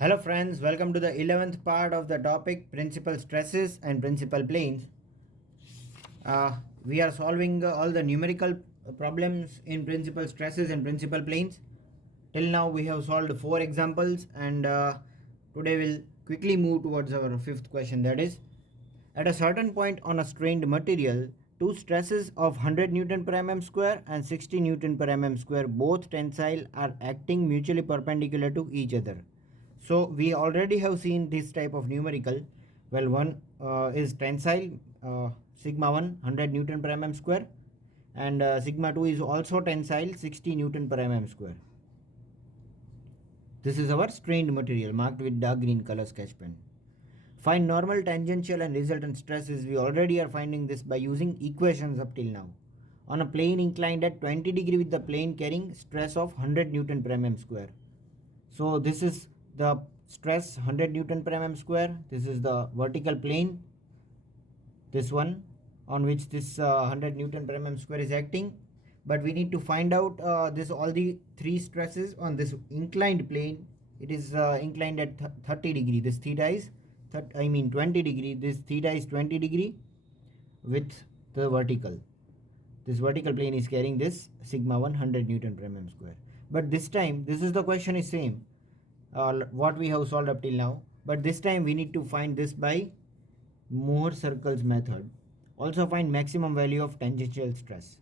Hello friends, welcome to the 11th part of the topic principal stresses and principal planes. We are solving all the numerical problems in principal stresses and principal planes. Till now we have solved 4 examples and today we'll quickly move towards our 5th question, that is, at a certain point on a strained material, two stresses of 100 Newton per mm square and 60 Newton per mm square, both tensile, are acting mutually perpendicular to each other. So we already have seen this type of numerical. Well, one is tensile, sigma 1 100 Newton per mm square, and sigma 2 is also tensile, 60 Newton per mm square. This is our strained material marked with dark green color sketch pen. Find normal, tangential and resultant stresses. We already are finding this by using equations up till now. On a plane inclined at 20 degree with the plane carrying stress of 100 Newton per mm square. So this is the stress 100 Newton per mm square. This is the vertical plane, this one, on which this 100 Newton per mm square is acting. But we need to find out this all the three stresses on this inclined plane. It is inclined at 30 degree. This theta is 20 degree. This theta is 20 degree with the vertical. This vertical plane is carrying this sigma 100 Newton per mm square. But this time, this is the question is same. What we have solved up till now, but this time we need to find this by Mohr Circle's method. Also find maximum value of tangential stress,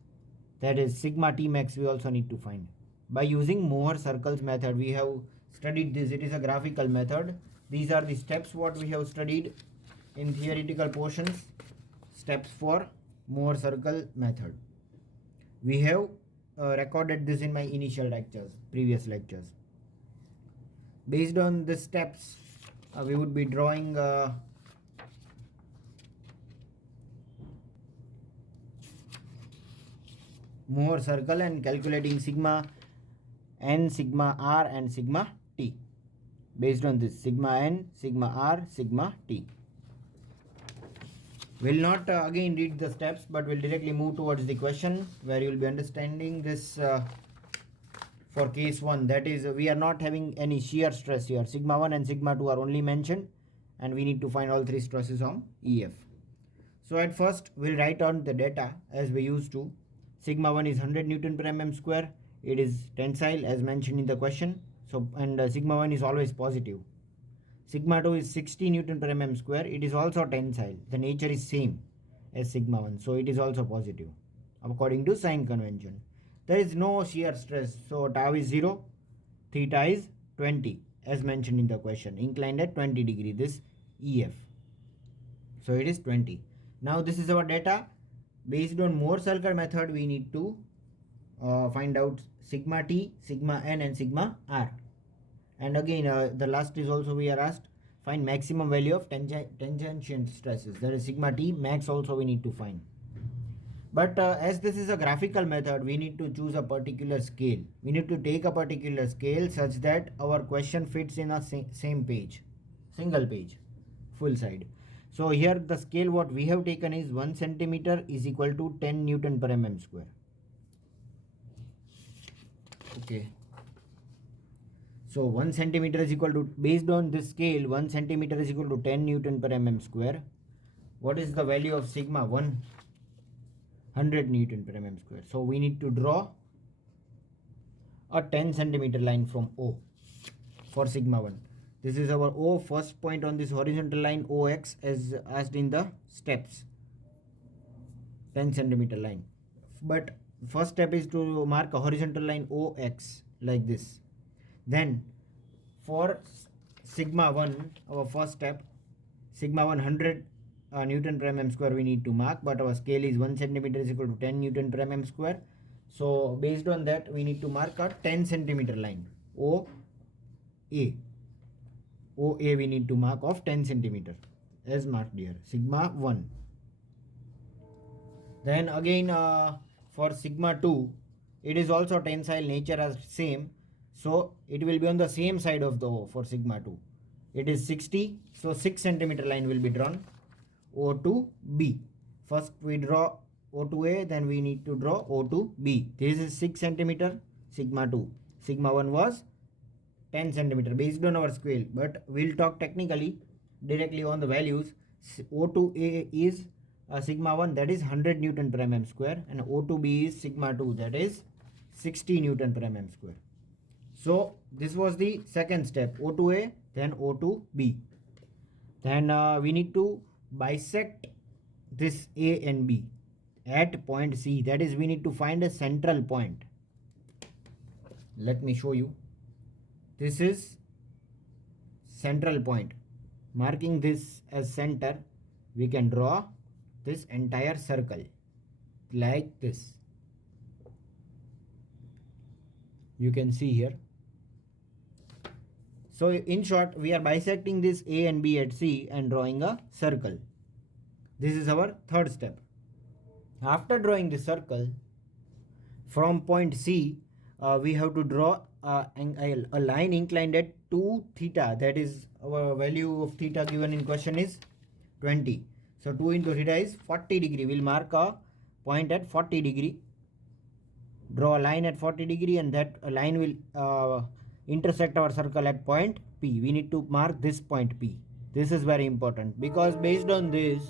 that is sigma T max. We also need to find by using Mohr Circle's method. We have studied this. It is a graphical method. These are the steps what we have studied in theoretical portions. Steps for Mohr Circle method. We have recorded this in my initial lectures, previous lectures. Based on the steps, we would be drawing Mohr circle and calculating sigma n, sigma r and sigma t. Based on this, sigma n, sigma r, sigma t. We'll not again read the steps, but we'll directly move towards the question where you'll be understanding this. For case 1, that is, we are not having any shear stress here. Sigma 1 and sigma 2 are only mentioned, and we need to find all three stresses on EF. So at first we'll write on the data as we used to. Sigma 1 is 100 Newton per mm square. It is tensile as mentioned in the question. So and sigma 1 is always positive. Sigma 2 is 60 Newton per mm square. It is also tensile. The nature is same as sigma 1, so it is also positive according to sign convention. There is no shear stress, so tau is 0, theta is 20 as mentioned in the question, inclined at 20 degree, this EF. So it is 20. Now this is our data. Based on Mohr Circle method, we need to find out sigma T, sigma N and sigma R. And again the last is also we are asked find maximum value of tangential stresses, that is sigma T max also we need to find. But as this is a graphical method, we need to choose a particular scale. We need to take a particular scale such that our question fits in a same page, single page, full side. So here the scale what we have taken is 1 centimeter is equal to 10 Newton per mm square. Okay. So 1 centimeter is equal to, based on this scale, 1 centimeter is equal to 10 Newton per mm square. What is the value of sigma 1? 100 Newton per mm square. So we need to draw a 10 centimeter line from O for sigma 1. This is our O, first point on this horizontal line OX as asked in the steps. 10 centimeter line. But first step is to mark a horizontal line OX like this. Then for sigma 1, our first step, sigma 100 Newton per mm square we need to mark, but our scale is 1 centimeter is equal to 10 Newton per mm square. So based on that we need to mark a 10 centimeter line OA. OA we need to mark of 10 centimeter as marked here, sigma 1. Then again for sigma 2, it is also tensile, nature as same, so it will be on the same side of the O for sigma 2. It is 60, so 6 centimeter line will be drawn. O to B. First we draw O to A, then we need to draw O to B. This is 6 centimeter, sigma 2. Sigma 1 was 10 centimeter based on our scale, but we'll talk technically directly on the values. O2A is sigma 1, that is 100 Newton per mm square, and O2B is sigma 2, that is 60 Newton per mm square. So this was the second step, O2A, then O2B. Then we need to bisect this A and B at point C, that is we need to find a central point. Let me show you. This is central point. Marking this as center, we can draw this entire circle like this. You can see here. So in short, we are bisecting this A and B at C and drawing a circle. This is our third step. After drawing the circle, from point C, we have to draw a line inclined at 2 theta, that is our value of theta given in question is 20. So 2 into theta is 40 degree. We'll mark a point at 40 degree. Draw a line at 40 degree, and that line will intersect our circle at point P. We need to mark this point P. This is very important because based on this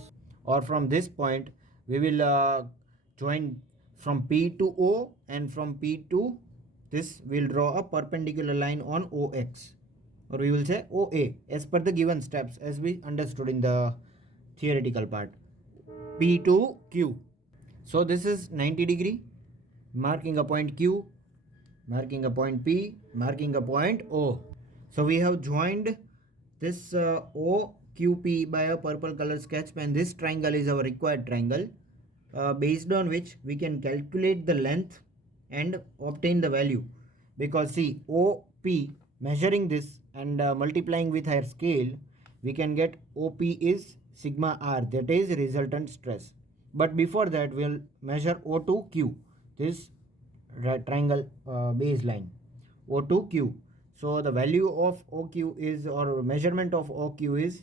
or from this point, we will join from P to O, and from P to this we'll draw a perpendicular line on OX, or we will say OA as per the given steps as we understood in the theoretical part. P to Q. So this is 90 degree, marking a point Q, marking a point P, marking a point O. So we have joined this OQP by a purple color sketch pen. This triangle is our required triangle, based on which we can calculate the length and obtain the value. Because see, OP, measuring this and multiplying with our scale, we can get OP is sigma R, that is resultant stress. But before that, we'll measure O2Q, this triangle baseline, O2Q. So the value of OQ is, or measurement of OQ is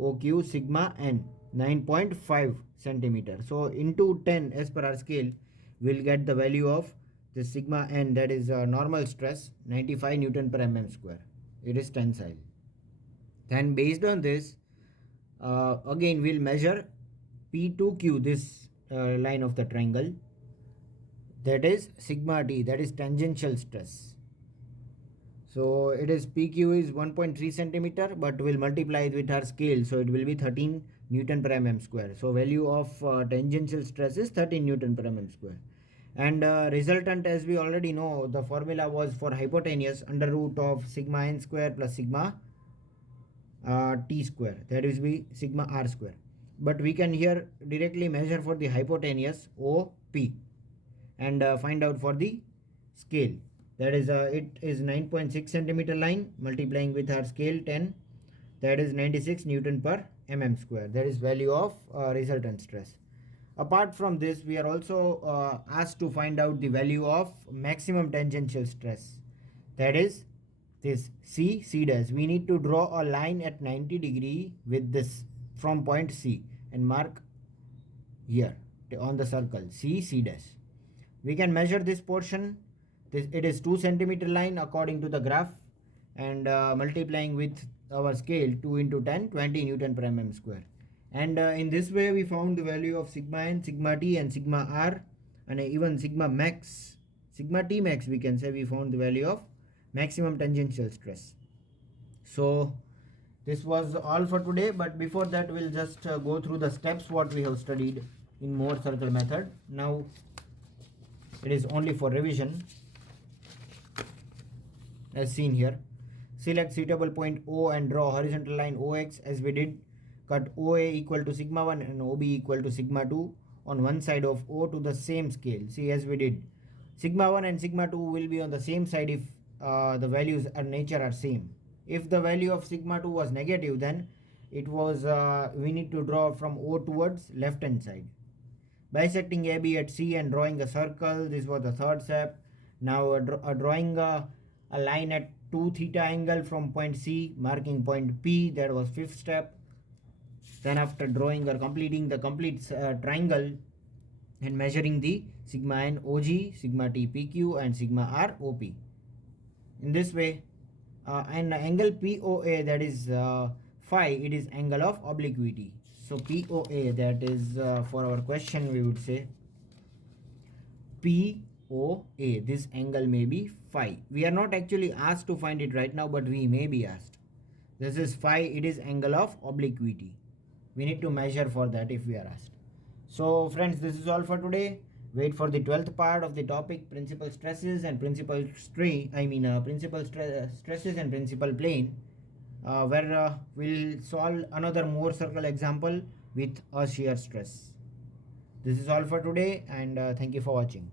OQ sigma N, 9.5 centimeter. So into 10 as per our scale, we'll get the value of the sigma N, that is normal stress, 95 Newton per mm square. It is tensile. Then based on this, again we'll measure P2Q, this line of the triangle, that is sigma T, that is tangential stress. So it is PQ is 1.3 centimeter, but we'll multiply it with our scale, so it will be 13 Newton per mm square. So value of tangential stress is 13 Newton per mm square. And resultant, as we already know, the formula was for hypotenuse under root of sigma n square plus sigma t square, that is be sigma r square. But we can here directly measure for the hypotenuse OP and find out for the scale. That is it is 9.6 centimeter line, multiplying with our scale 10, that is 96 Newton per mm square. That is value of resultant stress. Apart from this, we are also asked to find out the value of maximum tangential stress, that is this C dash. We need to draw a line at 90 degree with this from point C and mark here on the circle C dash. We can measure this portion. It is 2 centimeter line according to the graph, and multiplying with our scale 2 into 10, 20 Newton per mm square. And in this way we found the value of sigma n, sigma t and sigma r, and even sigma max, sigma t max, we can say we found the value of maximum tangential stress. So this was all for today, but before that we'll just go through the steps what we have studied in Mohr circle method. Now it is only for revision. As seen here, select suitable point O and draw horizontal line OX as we did. Cut OA equal to sigma 1 and OB equal to sigma 2 on one side of O to the same scale. See, as we did, sigma 1 and sigma 2 will be on the same side if the values and nature are same. If the value of sigma 2 was negative, then it was we need to draw from O towards left hand side. Bisecting AB at C and drawing a circle, this was the third step. Now drawing a line at 2 theta angle from point C, marking point P, that was fifth step. Then after drawing or completing the complete triangle and measuring the sigma n OG, sigma t PQ and sigma r OP. In this way, and angle POA, that is phi, it is angle of obliquity. So POA, that is for our question we would say POA, this angle may be phi. We are not actually asked to find it right now, but we may be asked. This is phi, it is angle of obliquity. We need to measure for that if we are asked. So friends, this is all for today. Wait for the 12th part of the topic, principal stresses and principal strain. Principal stresses and principal plane, where we'll solve another Mohr circle example with a shear stress. This is all for today, and thank you for watching.